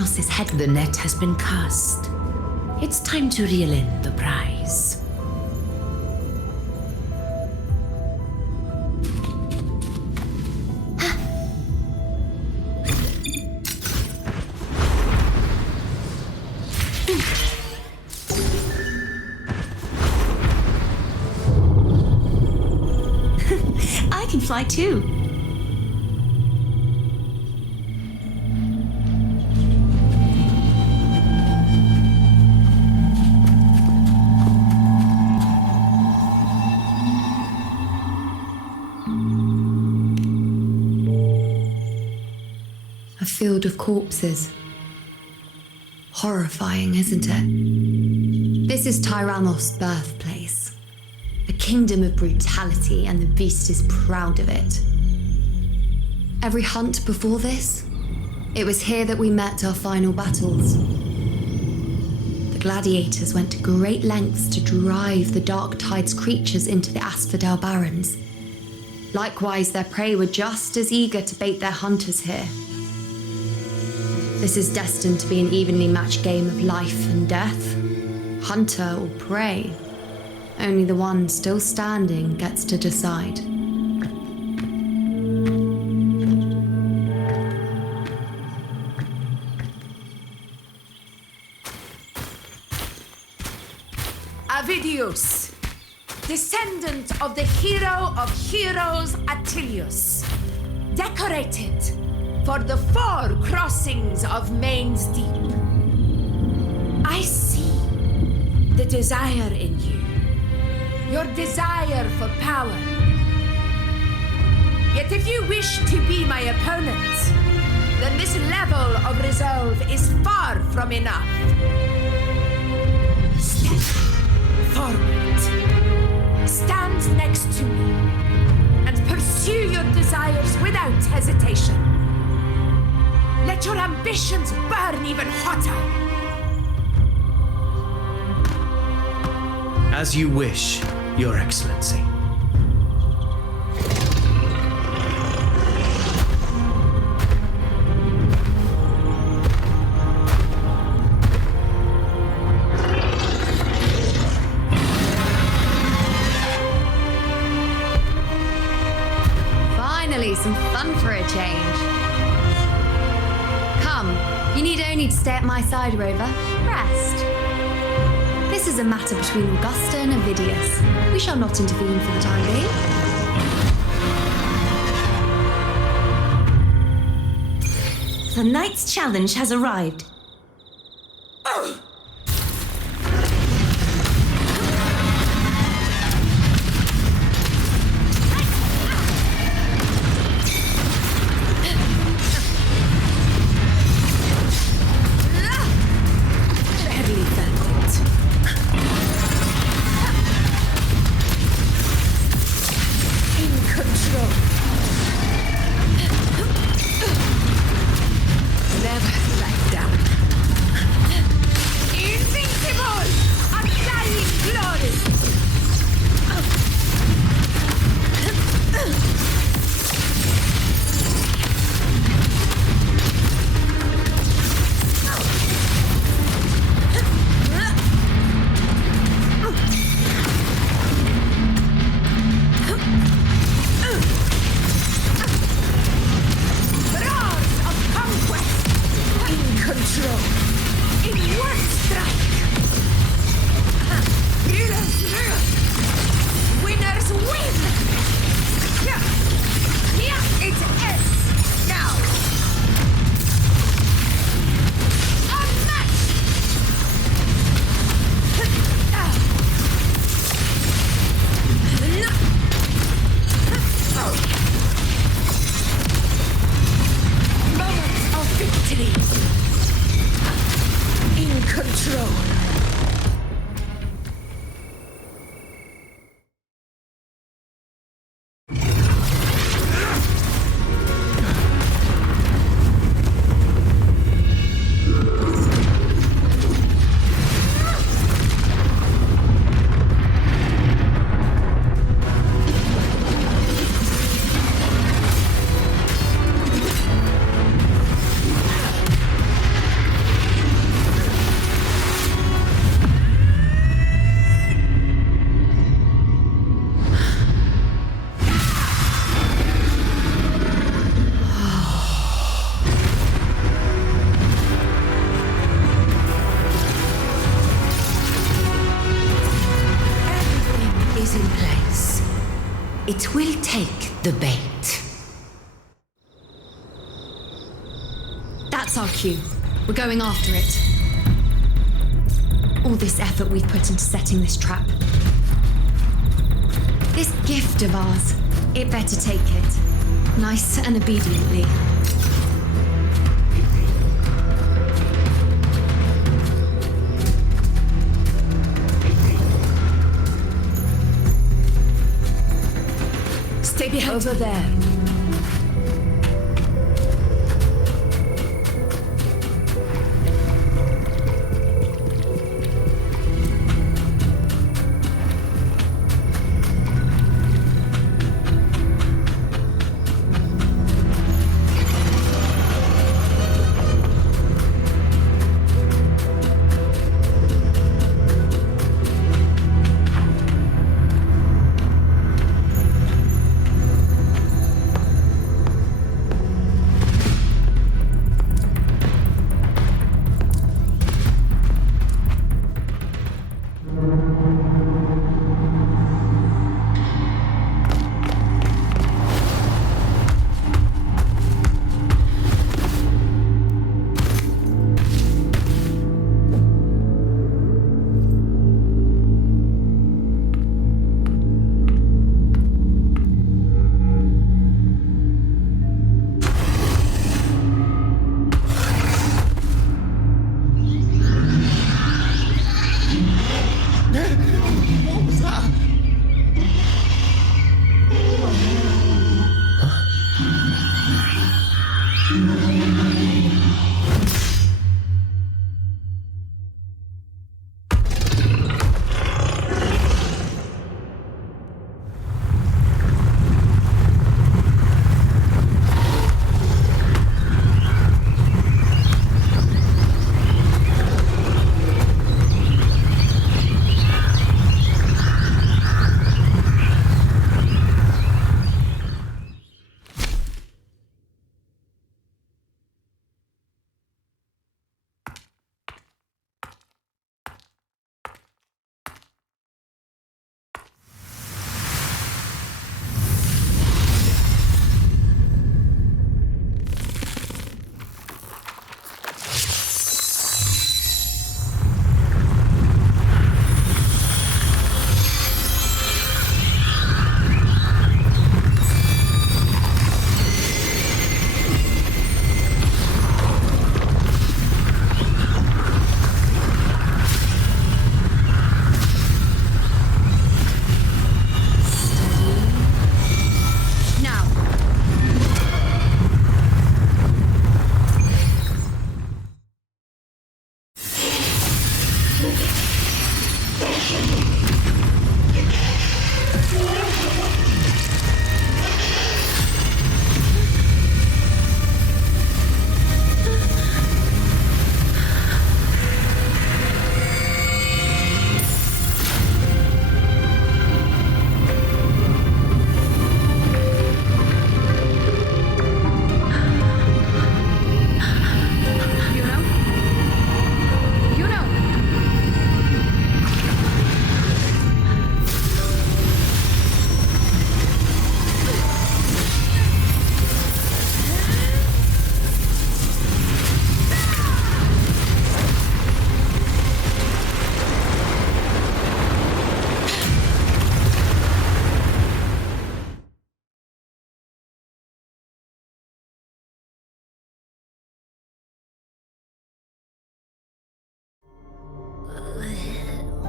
Thanos' head. The net has been cast. It's time to reel in the prize. I can fly too. A field of corpses. Horrifying, isn't it? This is Tyrannos' birthplace. A kingdom of brutality, and the beast is proud of it. Every hunt before this, it was here that we met our final battles. The gladiators went to great lengths to drive the Dark Tide's creatures into the Asphodel Barrens. Likewise, their prey were just as eager to bait their hunters here. This is destined to be an evenly matched game of life and death. Hunter or prey. Only the one still standing gets to decide. Avidius, descendant of the hero of heroes Attilius, decorated for the 4 crossings of Main's Deep. I see the desire in you, your desire for power. Yet if you wish to be my opponent, then this level of resolve is far from enough. Step forward, stand next to me, and pursue your desires without hesitation. Let your ambitions burn even hotter. As you wish, Your Excellency. Finally, some fun for a change. Come, you need only to stay at my side, Rover. Rest. This is a matter between Augusta and Avidius. We shall not intervene for the time being. The knight's challenge has arrived. is in place. It will take the bait. That's our cue. We're going after it. All this effort we've put into setting this trap. This gift of ours, it better take it. Nice and obediently. Stay behind. Over there.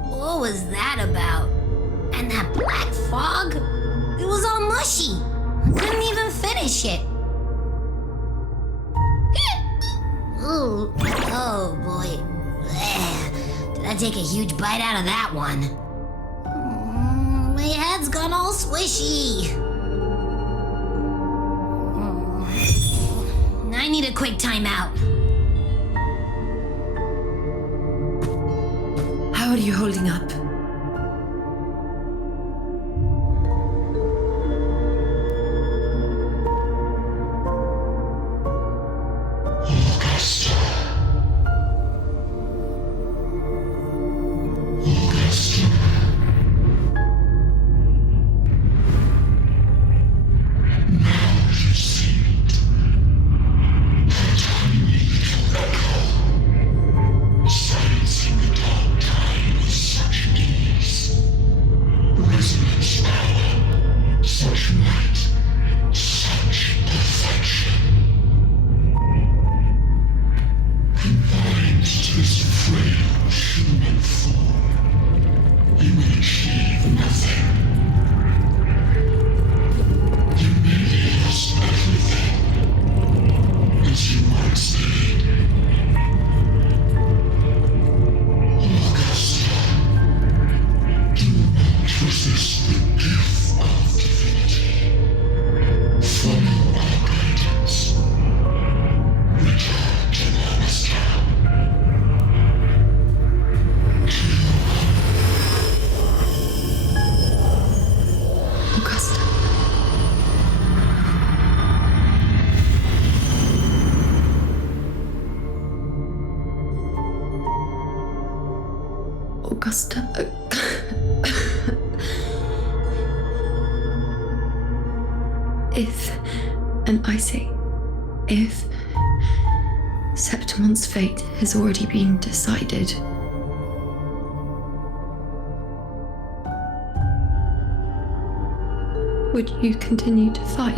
What was that about? And that black fog? It was all mushy. I couldn't even finish it. Ooh, oh boy. Did I take a huge bite out of that one? My head's gone all swishy. I need a quick timeout. How are you holding up? Augusta. Augusta. If, and I say, if Septimon's fate has already been decided, would you continue to fight?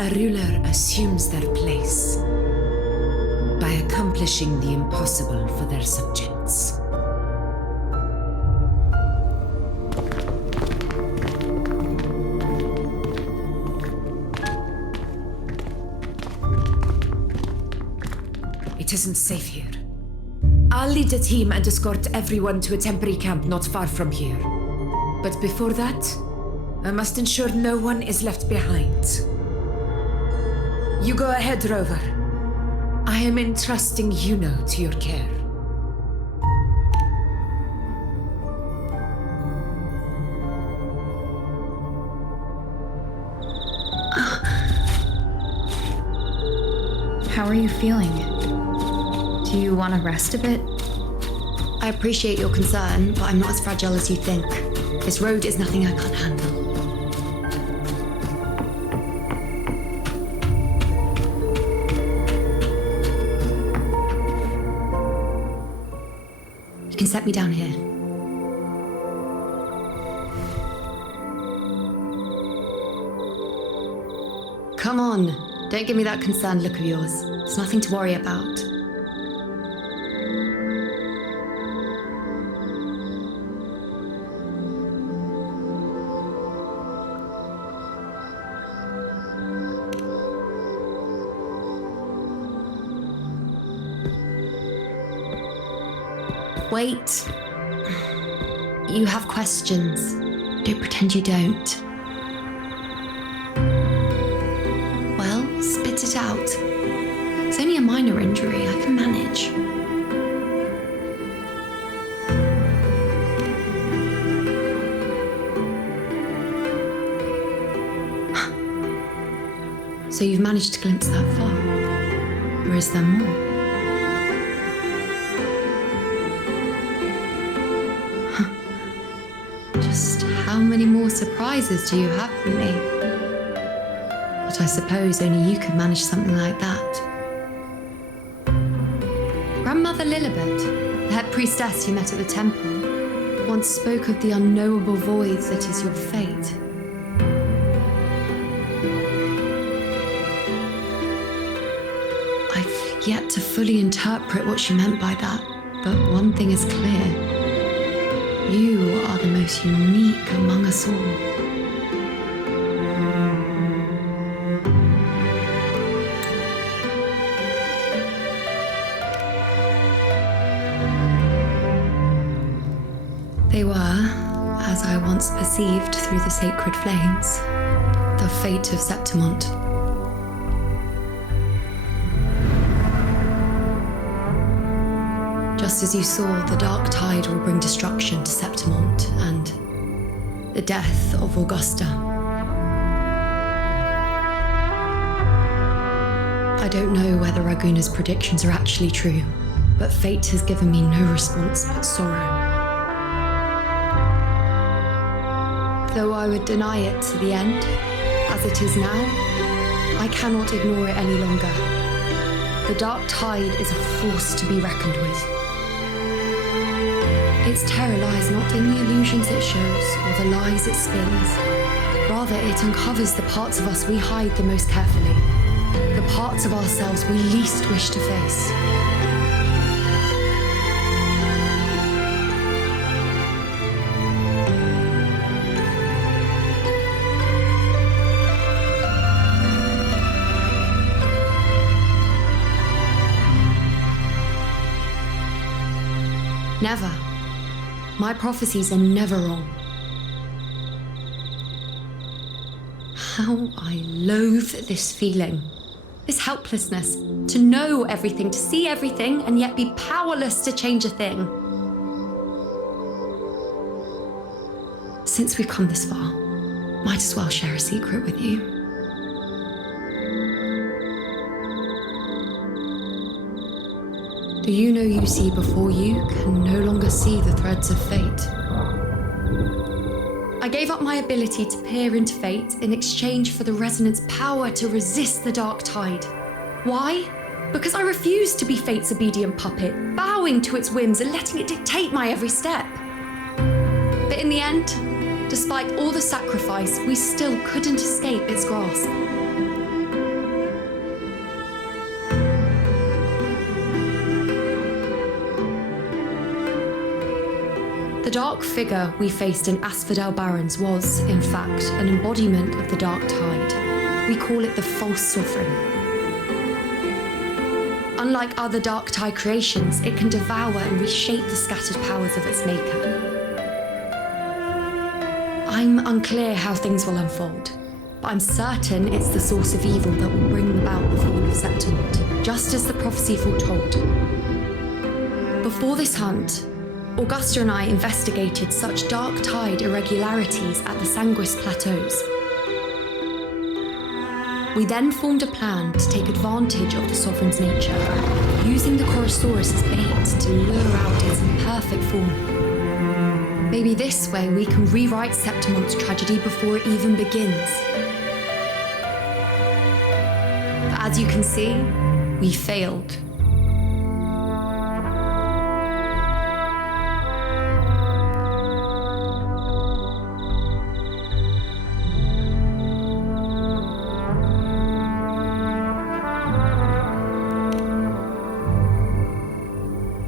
A ruler assumes their place by accomplishing the impossible for their subjects. It isn't safe here. I'll lead a team and escort everyone to a temporary camp not far from here. But before that, I must ensure no one is left behind. You go ahead, Rover. I am entrusting Juno to your care. How are you feeling? Do you want to rest a bit? I appreciate your concern, but I'm not as fragile as you think. This road is nothing I can't handle. You can set me down here. Come on, don't give me that concerned look of yours. It's nothing to worry about. Wait. You have questions. Don't pretend you don't. Well, spit it out. It's only a minor injury. I can manage. So you've managed to glimpse that far? Or is there more? How many more surprises do you have for me? But I suppose only you could manage something like that. Grandmother Lilibet, the head priestess you met at the temple, once spoke of the unknowable void that is your fate. I've yet to fully interpret what she meant by that, but one thing is clear. You are the most unique among us all. They were, as I once perceived through the sacred flames, the fate of Septimont. Just as you saw, the dark tide will bring destruction to Septimont and the death of Augusta. I don't know whether Raguna's predictions are actually true, but fate has given me no response but sorrow. Though I would deny it to the end, as it is now, I cannot ignore it any longer. The dark tide is a force to be reckoned with. Its terror lies not in the illusions it shows or the lies it spins. Rather, it uncovers the parts of us we hide the most carefully, the parts of ourselves we least wish to face. Never. My prophecies are never wrong. How I loathe this feeling. This helplessness. To know everything, to see everything, and yet be powerless to change a thing. Since we've come this far, might as well share a secret with you. Do you know you see before you can no longer see the threads of fate? I gave up my ability to peer into fate in exchange for the resonance power to resist the dark tide. Why? Because I refused to be fate's obedient puppet, bowing to its whims and letting it dictate my every step. But in the end, despite all the sacrifice, we still couldn't escape its grasp. The dark figure we faced in Asphodel Barrens was, in fact, an embodiment of the dark tide. We call it the false Wuthering. Unlike other dark tide creations, it can devour and reshape the scattered powers of its maker. I'm unclear how things will unfold, but I'm certain it's the source of evil that will bring about the fall of Septimont, just as the prophecy foretold. Before this hunt, Augusta and I investigated such dark tide irregularities at the Sanguis Plateaus. We then formed a plan to take advantage of the Sovereign's nature, using the Chorosaurus as bait to lure out its imperfect form. Maybe this way we can rewrite Septimont's tragedy before it even begins. But as you can see, we failed.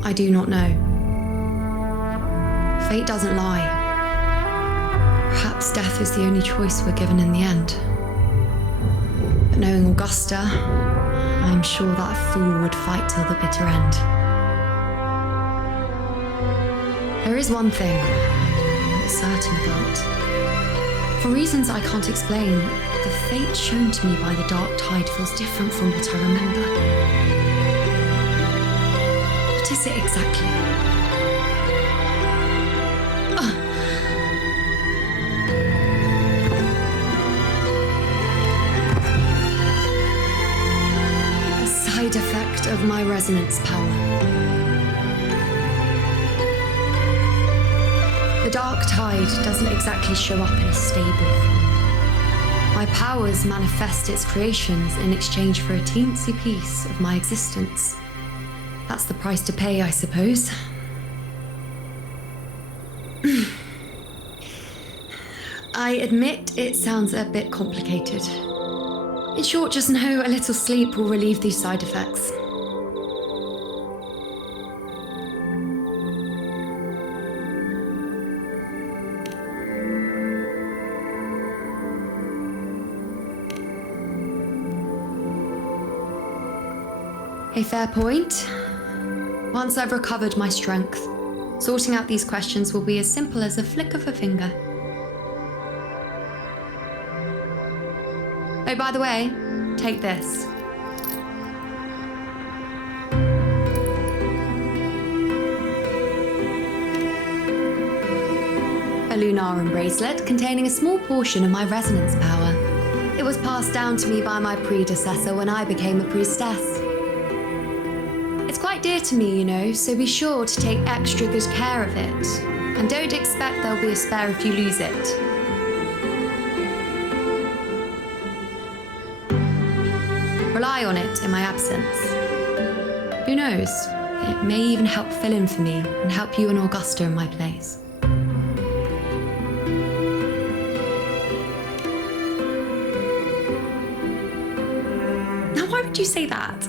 I do not know. Fate doesn't lie. Perhaps death is the only choice we're given in the end. But knowing Augusta, I'm sure that fool would fight till the bitter end. There is one thing I'm not certain about. For reasons I can't explain, the fate shown to me by the dark tide feels different from what I remember. What is it exactly? A side effect of my resonance power. The dark tide doesn't exactly show up in a stable form. My powers manifest its creations in exchange for a teensy piece of my existence. That's the price to pay, I suppose. I admit it sounds a bit complicated. In short, just know a little sleep will relieve these side effects. A fair point. Once I've recovered my strength, sorting out these questions will be as simple as a flick of a finger. Oh, by the way, take this. A Lunarum bracelet containing a small portion of my resonance power. It was passed down to me by my predecessor when I became a priestess. It's quite dear to me, you know, so be sure to take extra good care of it. And don't expect there'll be a spare if you lose it. Rely on it in my absence. Who knows? It may even help fill in for me and help you and Augusta in my place. Now, why would you say that?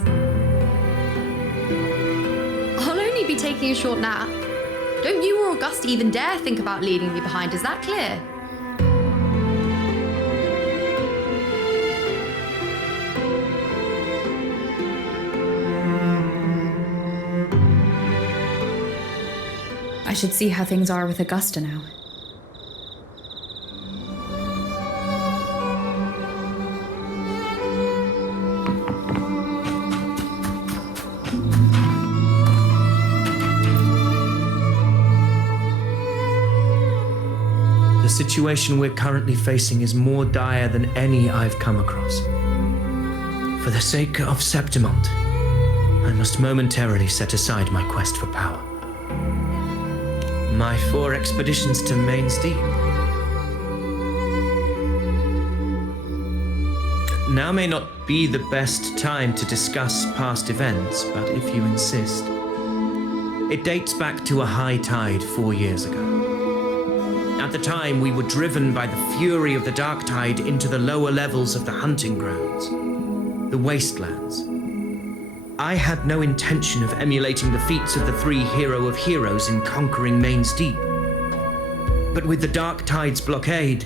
I'll only be taking a short nap. Don't you or Augusta even dare think about leaving me behind, is that clear? I should see how things are with Augusta now. The situation we're currently facing is more dire than any I've come across. For the sake of Septimont, I must momentarily set aside my quest for power. My 4 expeditions to Main's Deep. Now may not be the best time to discuss past events, but if you insist. It dates back to a high tide 4 years ago. At the time, we were driven by the fury of the dark tide into the lower levels of the hunting grounds, the wastelands. I had no intention of emulating the feats of the 3 hero of heroes in conquering Main's Deep. But with the dark tide's blockade,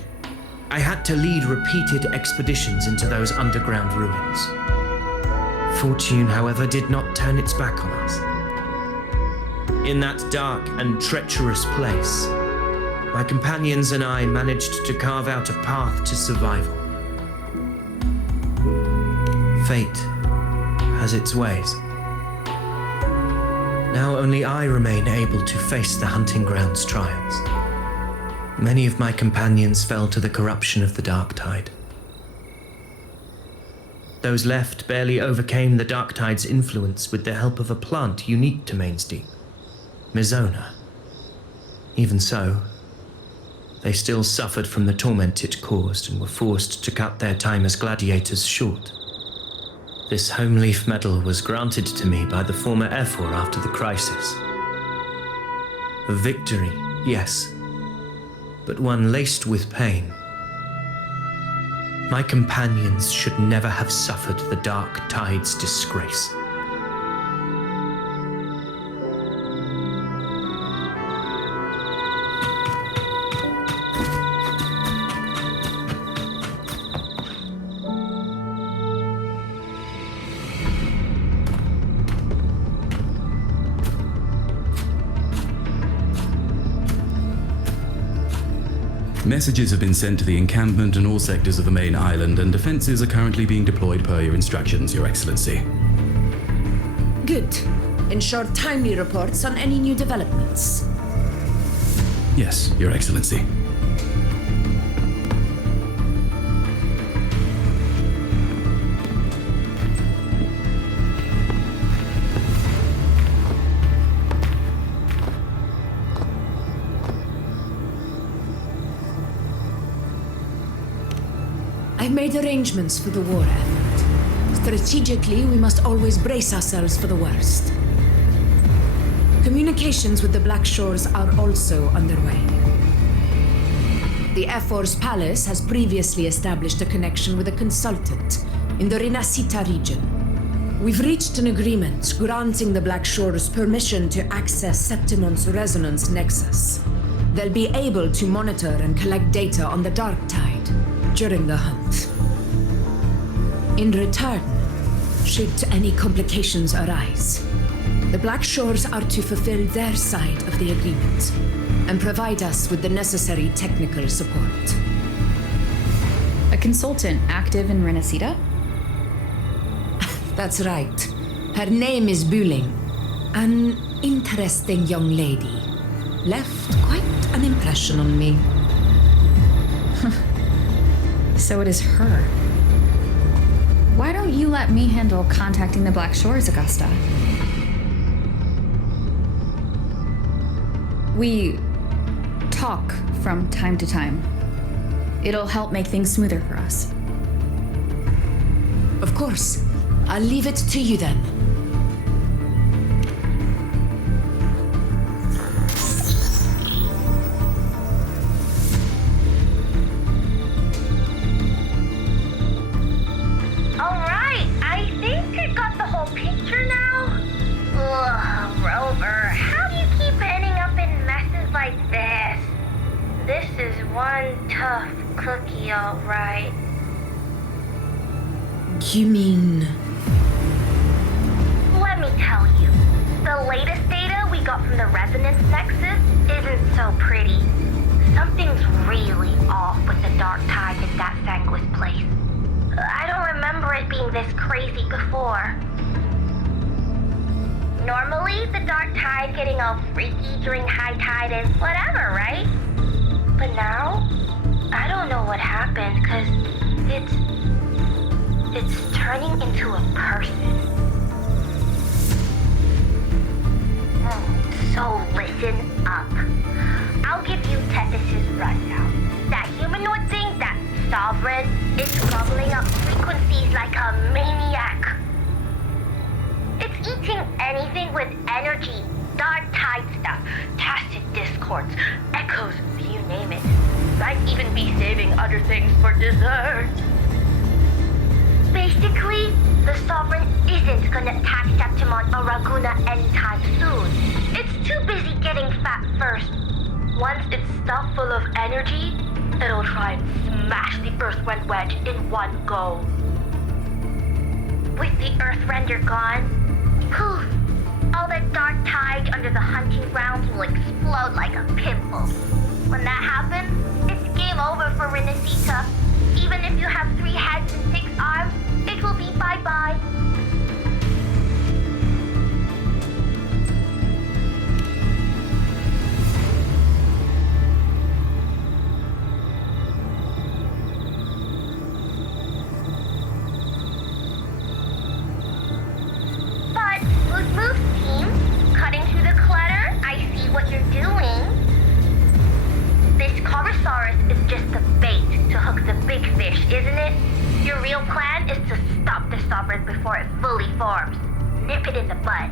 I had to lead repeated expeditions into those underground ruins. Fortune, however, did not turn its back on us. In that dark and treacherous place, my companions and I managed to carve out a path to survival. Fate has its ways. Now only I remain able to face the hunting grounds trials. Many of my companions fell to the corruption of the dark tide. Those left barely overcame the dark tide's influence with the help of a plant unique to Main's Deep, Mizona. Even so, they still suffered from the torment it caused and were forced to cut their time as gladiators short. This home leaf medal was granted to me by the former Ephor after the crisis. A victory, yes, but one laced with pain. My companions should never have suffered the dark tide's disgrace. Messages have been sent to the encampment and all sectors of the main island, and defenses are currently being deployed per your instructions, Your Excellency. Good. Ensure timely reports on any new developments. Yes, Your Excellency. I've made arrangements for the war effort. Strategically, we must always brace ourselves for the worst. Communications with the Black Shores are also underway. The Ephor's palace has previously established a connection with a consultant in the Renacita region. We've reached an agreement granting the Black Shores permission to access Septimont's resonance nexus. They'll be able to monitor and collect data on the Dark Tide during the hunt. In return, should any complications arise, the Black Shores are to fulfill their side of the agreement and provide us with the necessary technical support. A consultant active in Renacita? That's right. Her name is Buling. An interesting young lady. Left quite an impression on me. So it is her. Why don't you let me handle contacting the Black Shores, Augusta? We talk from time to time. It'll help make things smoother for us. Of course. I'll leave it to you then. Alright, I think I got the whole picture now. Ugh, Rover, how do you keep ending up in messes like this? This is one tough cookie, alright. You mean... Let me tell you, the latest data we got from the resonance nexus isn't so pretty. Something's really off with the dark tide in that Sanguis place. I don't remember it being this crazy before. Normally, the dark tide getting all freaky during high tide is whatever, right? But now, I don't know what happened, because it's turning into a person. So listen up. I'll give you Tethys' rundown. That humanoid thing, that sovereign, is gobbling up frequencies like a maniac. It's eating anything with energy, dark tide stuff, tacit discords, echoes, you name it. Might even be saving other things for dessert. Basically, the Sovereign isn't gonna attack Septimon or Raguna anytime soon. It's too busy getting fat first. Once it's stuffed full of energy, it'll try and smash the Earthrend wedge in one go. With the Earthrender gone, poof, all that dark tide under the hunting grounds will explode like a pimple. When that happens, it's game over for Renacita. Even if you have 3 heads and 6 arms, it will be bye-bye. But, Smooth Moves team, cutting through the clutter, I see what you're doing. This Corosaurus is just the bait to hook the big fish, isn't it? Your real plan is to stop the Sovereign before it fully forms. Nip it in the bud.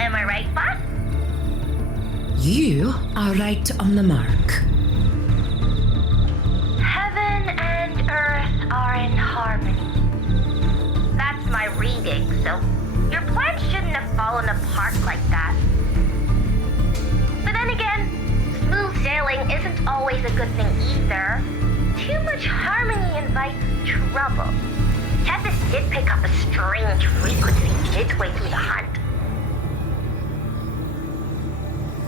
Am I right, boss? You are right on the mark. Heaven and earth are in harmony. That's my reading, so your plan shouldn't have fallen apart like that. But then again, smooth sailing isn't always a good thing either. Too much harmony invites trouble. Tethys did pick up a strange frequency midway through the hunt.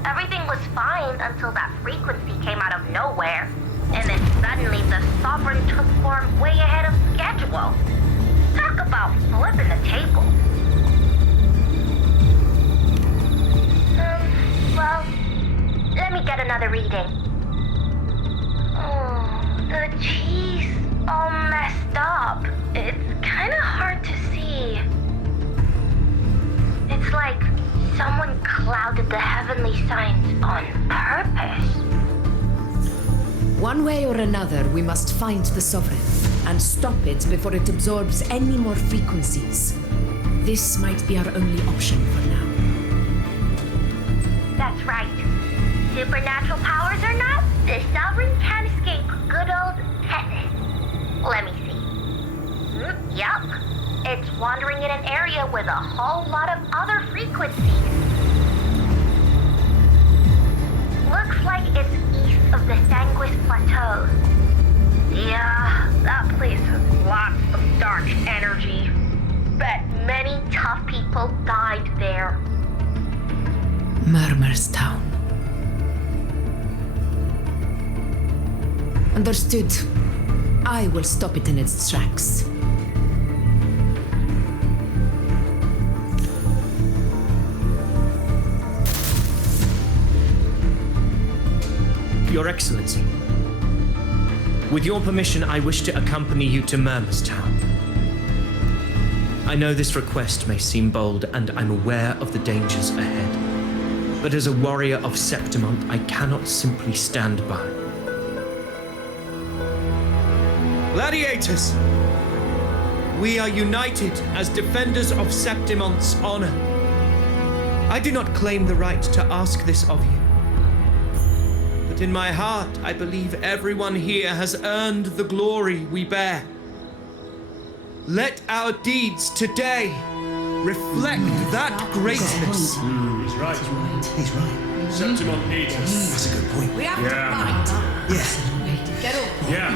Everything was fine until that frequency came out of nowhere, and then suddenly the Sovereign took form way ahead of schedule. Talk about flipping the table. Well, let me get another reading. Oh, the cheese all messed up. It's kind of hard to see. It's like someone clouded the heavenly signs on purpose. One way or another, we must find the Sovereign and stop it before it absorbs any more frequencies. This might be our only option for now. That's right. Supernatural powers or not, the Sovereign can't escape good old Tethys. Let me see. Yup. It's wandering in an area with a whole lot of other frequencies. Looks like it's east of the Sanguis Plateau. Yeah, that place has lots of dark energy. Bet many tough people died there. Murmur's Town. Understood. I will stop it in its tracks. Your Excellency, with your permission, I wish to accompany you to Murmur's Town. I know this request may seem bold, and I'm aware of the dangers ahead. But as a warrior of Septimont, I cannot simply stand by. Gladiators! We are united as defenders of Septimont's honor. I do not claim the right to ask this of you. But in my heart, I believe everyone here has earned the glory we bear. Let our deeds today reflect that greatness. He's right. He's right. Septimont needs us. That's a good point. We have to find. Yeah. Get up. Yeah.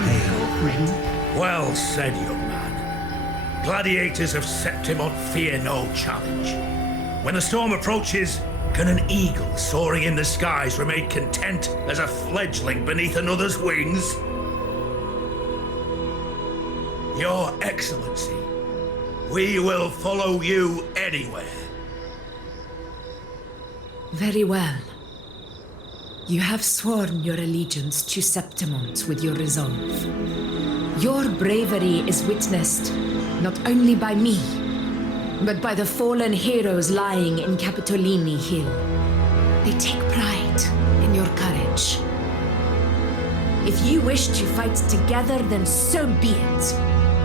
Well said, young man. Gladiators of Septimont fear no challenge. When the storm approaches, Can an eagle soaring in the skies remain content as a fledgling beneath another's wings? Your Excellency, we will follow you anywhere. Very well. You have sworn your allegiance to Septimont with your resolve. Your bravery is witnessed not only by me, but by the fallen heroes lying in Capitolini Hill. They take pride in your courage. If you wish to fight together, then so be it.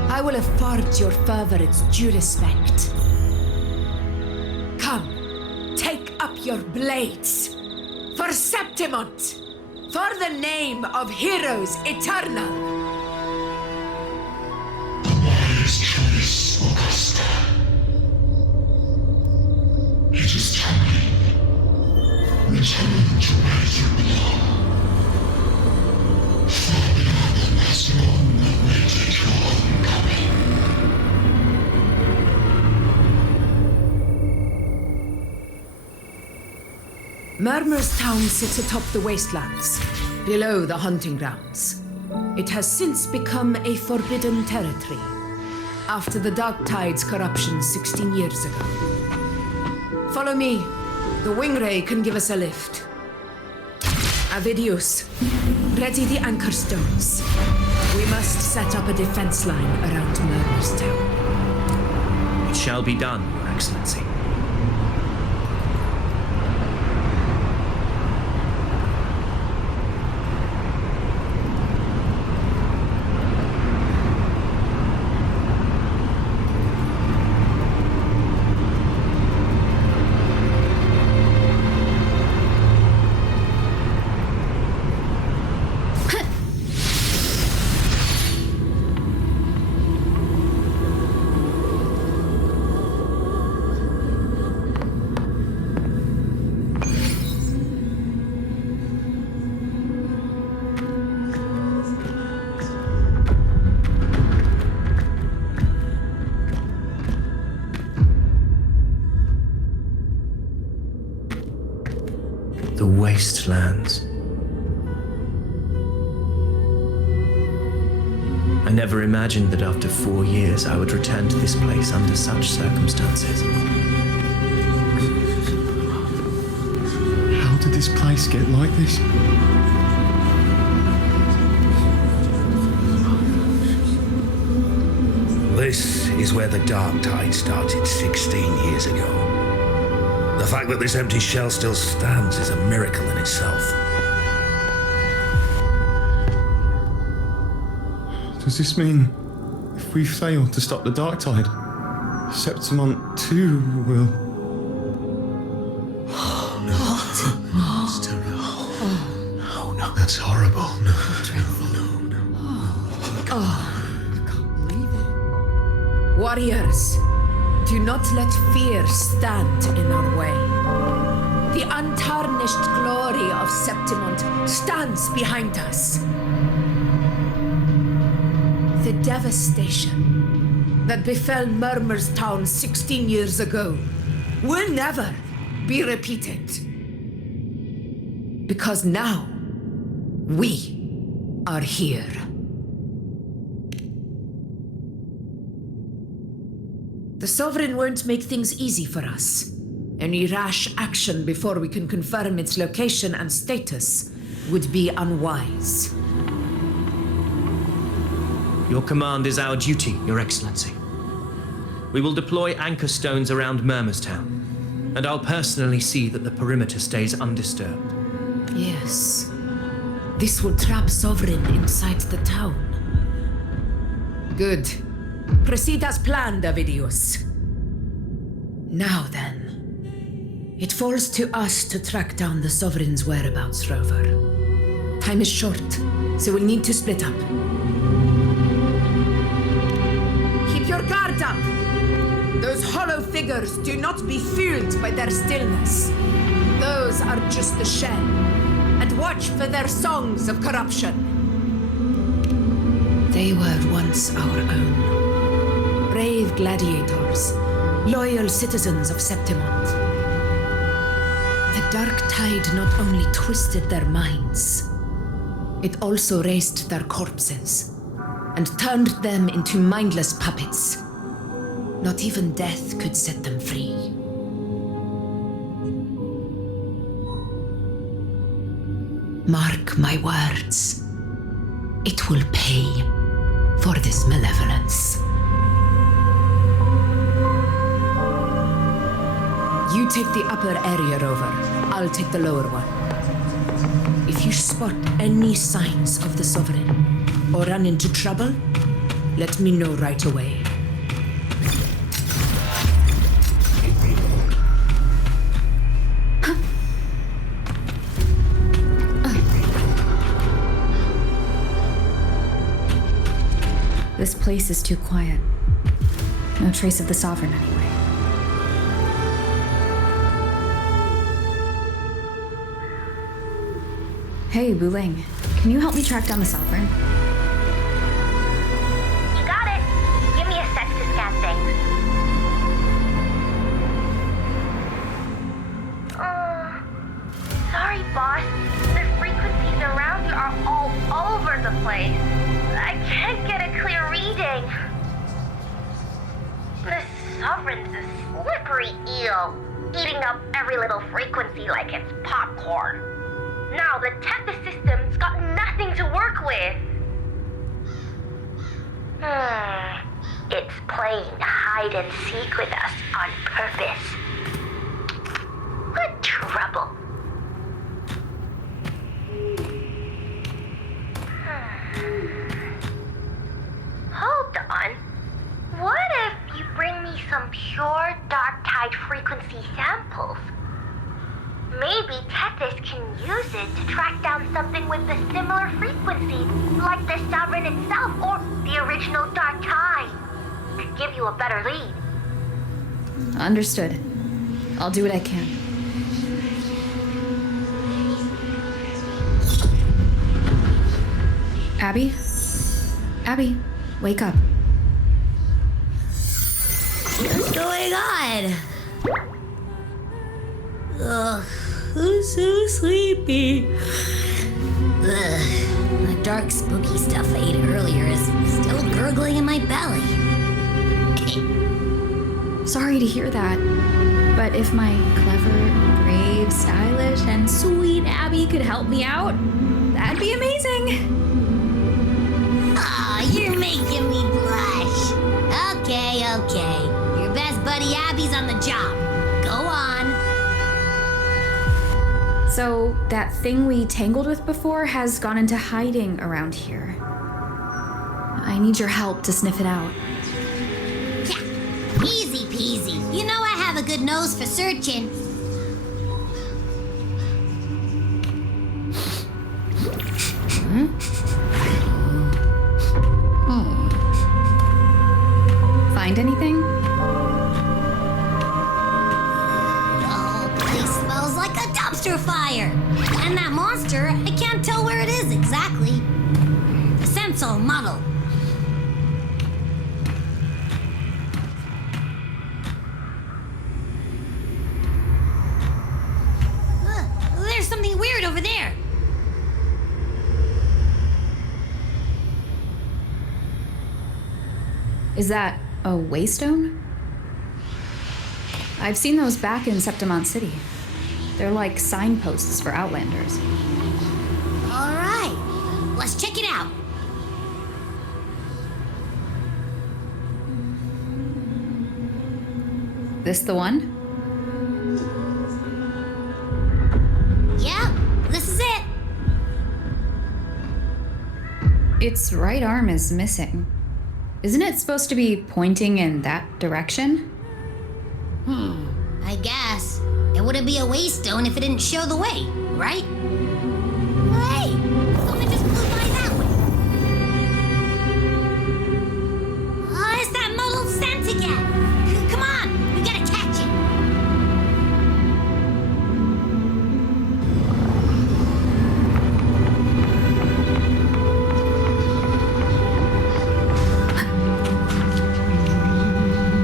I will afford your fervor its due respect. Come, take up your blades. For Septimont! For the name of heroes eternal! The wise choice, Augusta. It is time. Return to where you belong. Far beyond the last one that waited your homecoming. Murmur's town sits atop the wastelands, below the hunting grounds. It has since become a forbidden territory, after the Dark Tide's corruption 16 years ago. Follow me. The Wingray can give us a lift. Avidius, ready the anchor stones. We must set up a defense line around Murmur's town. It shall be done, Your Excellency. The wastelands. I never imagined that after 4 years I would return to this place under such circumstances. How did this place get like this? This is where the Dark Tide started 16 years ago. The fact that this empty shell still stands is a miracle in itself. Does this mean if we fail to stop the Dark Tide, Septimont too will... Oh, no. What? It's terrible. Oh, no. That's horrible. No. Dreadful. No. I can't believe it. Warriors, do not let fear stand in our way. The untarnished glory of Septimont stands behind us. The devastation that befell Murmur's town 16 years ago will never be repeated. Because now, we are here. The Sovereign won't make things easy for us. Any rash action before we can confirm its location and status would be unwise. Your command is our duty, Your Excellency. We will deploy anchor stones around Murmur's town, and I'll personally see that the perimeter stays undisturbed. Yes. This will trap Sovereign inside the town. Good. Proceed as planned, Avidius. Now then, it falls to us to track down the Sovereign's whereabouts, Rover. Time is short, so we'll need to split up. Keep your guard up! Those hollow figures do not be fooled by their stillness. Those are just the shell. And watch for their songs of corruption. They were once our own. Brave gladiators, loyal citizens of Septimont. dark tide not only twisted their minds, it also raised their corpses and turned them into mindless puppets. Not even death could set them free. Mark my words. It will pay for this malevolence. You take the upper area, Rover. I'll take the lower one. If you spot any signs of the Sovereign or run into trouble, let me know right away. This place is too quiet. No trace of the Sovereign anyway. Hey, Wuthering, can you help me track down the Sovereign? You got it. Give me a sec to scan things. Sorry, boss. The frequencies around you are all over the place. I can't get a clear reading. The Sovereign's a slippery eel, eating up every little frequency like it's popcorn. Now the Tethys system's got nothing to work with. It's playing hide and seek with us on purpose. What trouble? Hold on. What if you bring me some pure dark tide frequency samples? Maybe Tethys can use it to track down something with a similar frequency, like the Sovereign itself or the original dark tide. Could give you a better lead. Understood. I'll do what I can. Abby? Abby, wake up. What's going on? Ugh, I'm so sleepy. The dark, spooky stuff I ate earlier is still gurgling in my belly. Sorry to hear that. But if my clever, brave, stylish, and sweet Abby could help me out, that'd be amazing. Aw, you're making me blush. Okay. Your best buddy Abby's on the job. Go on. So, that thing we tangled with before has gone into hiding around here. I need your help to sniff it out. Yeah, easy peasy. You know I have a good nose for searching. Find anything? Like a dumpster fire. And that monster, I can't tell where it is exactly. The scent's all muddled. There's something weird over there. Is that a waystone? I've seen those back in Septimont City. They're like signposts for Outlanders. All right, let's check it out. This the one? Yep, this is it. Its right arm is missing. Isn't it supposed to be pointing in that direction? I guess. It wouldn't be a waystone if it didn't show the way, right? Hey, someone just flew by that way. Oh, it's that muddled scent again. Come on, we gotta catch it.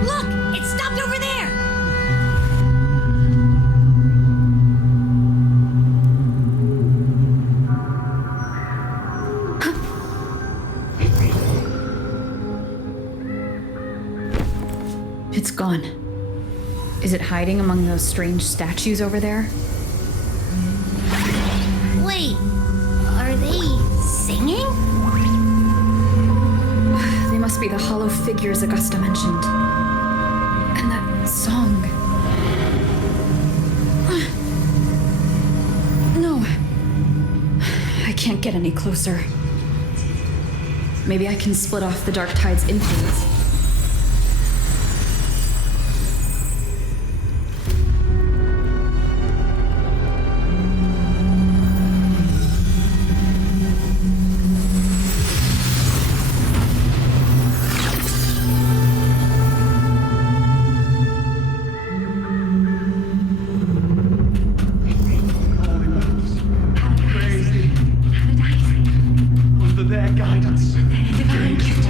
Look, it stopped over there. It's gone. Is it hiding among those strange statues over there? Wait, are they singing? They must be the hollow figures Augusta mentioned. And that song. No. I can't get any closer. Maybe I can split off the Dark Tide's influence. Under their guidance. Divine gift,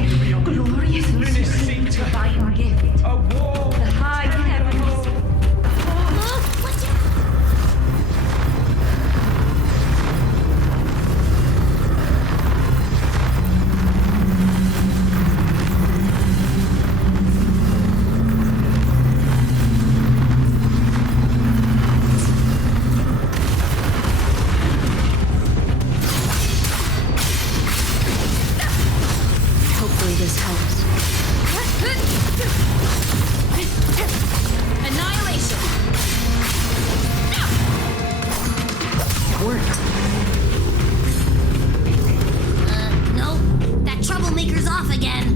glorious Lunacy to divine gift, a war. the high heavens. Hopefully this helps. Annihilation! It worked. Nope. That troublemaker's off again.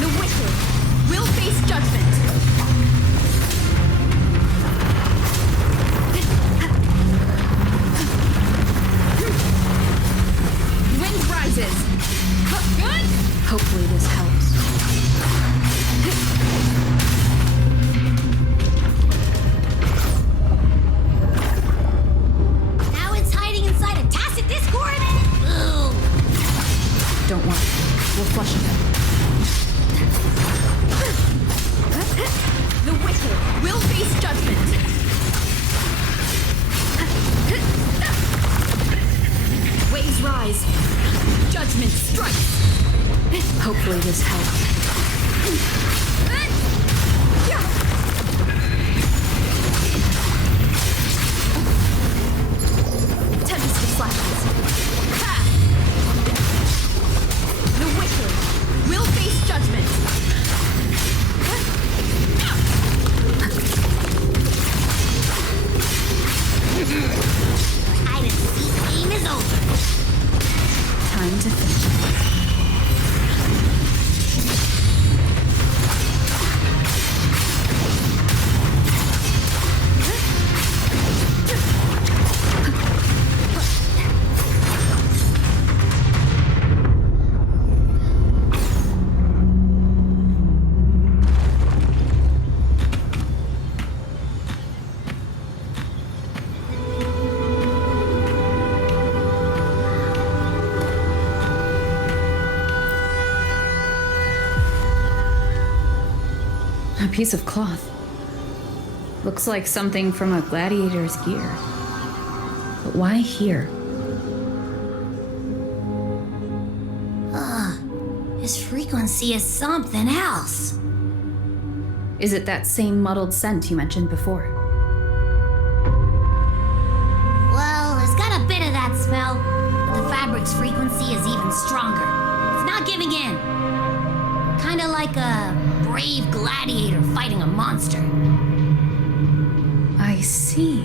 The wicked will face judgment. Wind rises. Good. Hopefully this helps. Now it's hiding inside a tacit discord? Ooh. Don't worry. We'll flush it out. The wicked will face judgment. Waves rise. Judgment strikes. Hopefully this helps. Tempest flashes. Ha! The wicked will face judgment. Hide and seek game is over. Time to finish. A piece of cloth. Looks like something from a gladiator's gear. But why here? His frequency is something else. Is it that same muddled scent you mentioned before? Well, it's got a bit of that smell, but the fabric's frequency is even stronger. It's not giving in. Kinda like a brave gladiator fighting a monster. I see.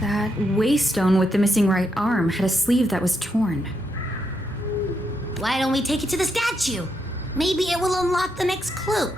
That waystone with the missing right arm had a sleeve that was torn. Why don't we take it to the statue? Maybe it will unlock the next clue.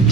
The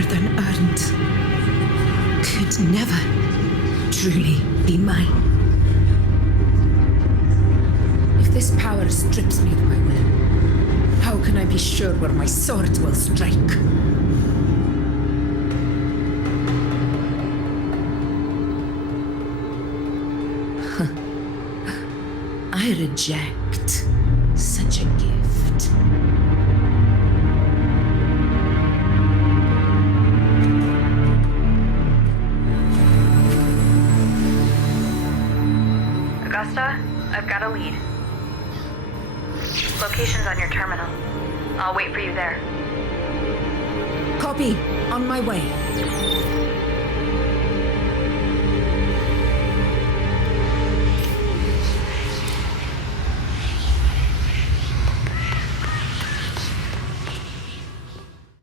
other than earned could never truly be mine. If this power strips me of my will, how can I be sure where my sword will strike? I reject such a gift. Augusta, I've got a lead. Location's on your terminal. I'll wait for you there. Copy. On my way.